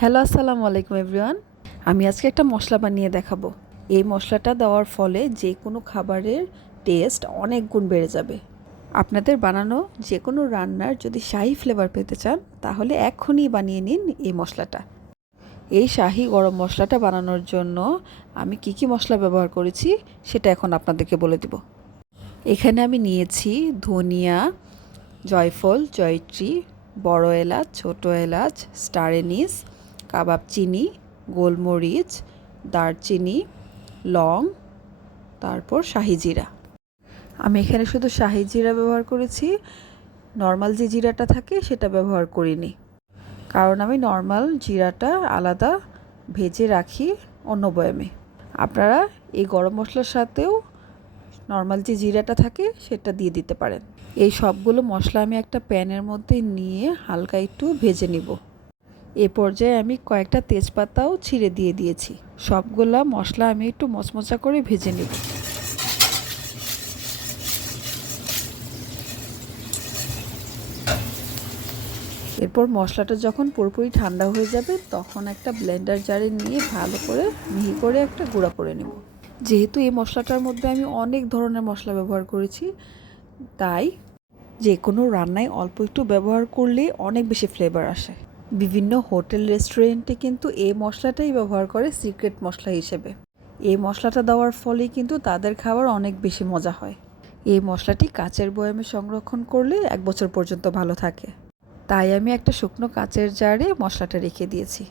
Hello, আসসালামু আলাইকুম everyone. আমি আজকে একটা মশলা বানিয়ে দেখাবো। এই মশলাটা দেওয়ার ফলে যে কোনো খাবারের টেস্ট অনেক গুণ বেড়ে যাবে। আপনাদের বানানো যে কোনো রান্নার যদি শাহি ফ্লেভার পেতে চান, তাহলে এক্ষুনি বানিয়ে নিন এই মশলাটা। এই শাহি গরম মশলাটা বানানোর জন্য আমি কি কি মশলা ব্যবহার করেছি, সেটা এখন আপনাদেরকে বলে দিব। এখানে আমি নিয়েছি ধনিয়া, জয়ফল, জয়ত্রী, বড় এলাচ, ছোট এলাচ স্টার এনিস কাবাব চিনি, গোলমরিচ, দারচিনি, লং, তারপর শাহি জিরা। আমি এখানে শুধু শাহি জিরা ব্যবহার করেছি, নর্মাল যে জিরাটা থাকে সেটা ব্যবহার করিনি। কারণ আমি নর্মাল জিরাটা আলাদা ভেজে রাখি অন্য বয়ামে। আপনারা এই গরম মশলার সাথেও নর্মাল যে জিরাটা থাকে সেটা দিয়ে দিতে পারেন। এই সবগুলো মশলা আমি একটা প্যানের মধ্যে নিয়ে হালকা একটু ভেজে নিব। এ পর্যায়ে আমি কয়েকটা তেজপাতাও ছিঁড়ে দিয়ে দিয়েছি। সবগুলা মশলা আমি একটু মচমচা করে ভেজে নিব। এরপর মশলাটা যখন পুরোপুরি ঠান্ডা হয়ে যাবে, তখন একটা ব্লেন্ডার জারে নিয়ে ভালো করে মিহি করে একটা গুঁড়া করে নেব। যেহেতু এই মশলাটার মধ্যে আমি অনেক ধরনের মশলা ব্যবহার করেছি, তাই যে কোনো রান্নায় অল্প একটু ব্যবহার করলে অনেক বেশি ফ্লেভার আসে। বিভিন্ন হোটেল, রেস্টুরেন্টে কিন্তু এই মশলাটাই ব্যবহার করে সিক্রেট মশলা হিসেবে। এই মশলাটা দেওয়ার ফলে কিন্তু তাদের খাবার অনেক বেশি মজা হয়। এই মশলাটি কাচের বয়ামে সংরক্ষণ করলে এক বছর পর্যন্ত ভালো থাকে। তাই আমি একটা শুকনো কাচের জারে মশলাটা রেখে দিয়েছি।